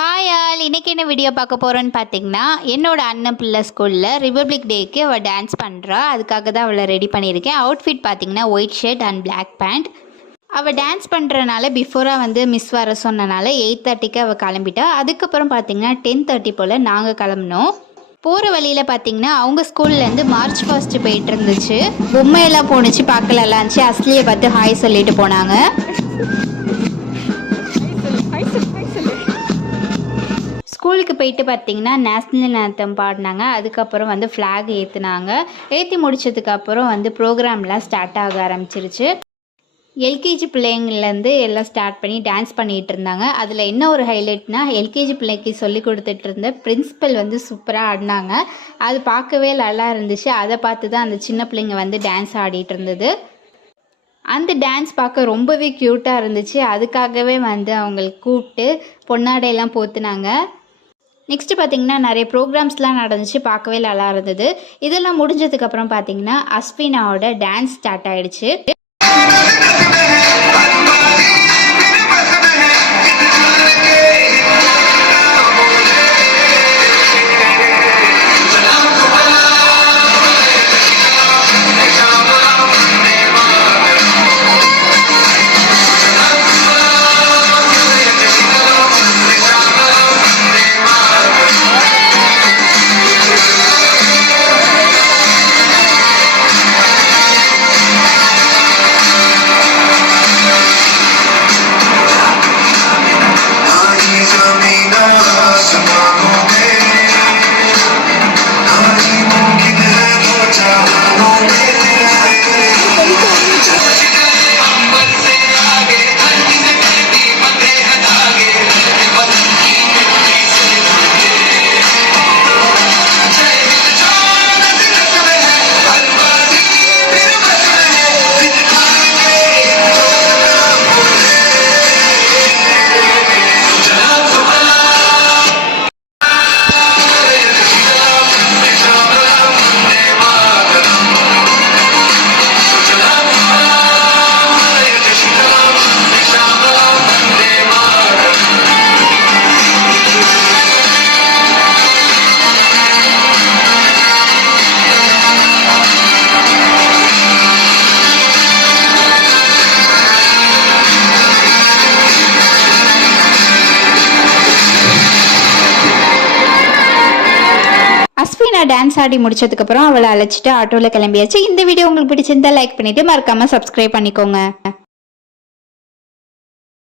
Hi all, இன்றைக்கி என்ன video பார்க்க போகிறோன்னு பார்த்தீங்கன்னா, என்னோட அண்ணன் பிள்ளை ஸ்கூலில் ரிபப்ளிக் டேக்கு அவள் டான்ஸ் பண்ணுறா. அதுக்காக தான் அவளை ரெடி பண்ணியிருக்கேன். அவுட்ஃபிட் பார்த்தீங்கன்னா white shirt and black pant. அவள் டான்ஸ் பண்ணுறனால பிஃபோராக மிஸ் வர சொன்னனால 8:30க்கு அவள் கிளம்பிட்டா. அதுக்கப்புறம் பார்த்தீங்கன்னா 10:30 போல் நாங்கள் கிளம்பினோம். போகிற வழியில் பார்த்தீங்கன்னா அவங்க ஸ்கூல்லேருந்து மார்ச் ஃபாஸ்ட்டு போயிட்டு இருந்துச்சு. பொம்மையெல்லாம் போணுச்சு, பார்க்கலலாம் இருந்துச்சு. அஸ்லியை பார்த்து ஹாய் சொல்லிட்டு போனாங்க. ஸ்கூலுக்கு போயிட்டு பார்த்தீங்கன்னா நேஷ்னல் ஆந்தம் பாடினாங்க. அதுக்கப்புறம் ஃப்ளாக் ஏற்றுனாங்க. ஏற்றி முடித்ததுக்கப்புறம் ப்ரோக்ராம்லாம் ஸ்டார்ட் ஆக ஆரம்பிச்சிருச்சு. எல்கேஜி பிள்ளைங்கள்லேருந்து எல்லாம் ஸ்டார்ட் பண்ணி டான்ஸ் பண்ணிகிட்டு இருந்தாங்க. அதில் என்ன ஒரு ஹைலைட்னால், எல்கேஜி பிள்ளைக்கு சொல்லி கொடுத்துட்டு இருந்த பிரின்ஸிபல் சூப்பராக ஆடினாங்க. அது பார்க்கவே நல்லா இருந்துச்சு. அதை பார்த்து தான் அந்த சின்ன பிள்ளைங்க டான்ஸ் ஆடிட்டு இருந்தது. அந்த டான்ஸ் பார்க்க ரொம்பவே க்யூட்டாக இருந்துச்சு. அதுக்காகவே அவங்களுக்கு கூப்பிட்டு பொன்னாடையெல்லாம் போத்துனாங்க. நெக்ஸ்ட்டு பார்த்திங்கன்னா நிறைய ப்ரோக்ராம்ஸ்லாம் நடந்துச்சு, பார்க்கவே நல்லா இருந்தது. இதெல்லாம் முடிஞ்சதுக்கப்புறம் பார்த்திங்கன்னா அஸ்வினாவோட டான்ஸ் ஸ்டார்ட் ஆகிடுச்சு. அஸ்வினா டான்ஸ் ஆடி முடிச்சதுக்கப்புறம் அவளை அழைச்சிட்டு ஆட்டோவில் கிளம்பியாச்சு. இந்த வீடியோ உங்களுக்கு பிடிச்சிருந்தா லைக் பண்ணிவிட்டு மறக்காமல் சப்ஸ்கிரைப் பண்ணிக்கோங்க.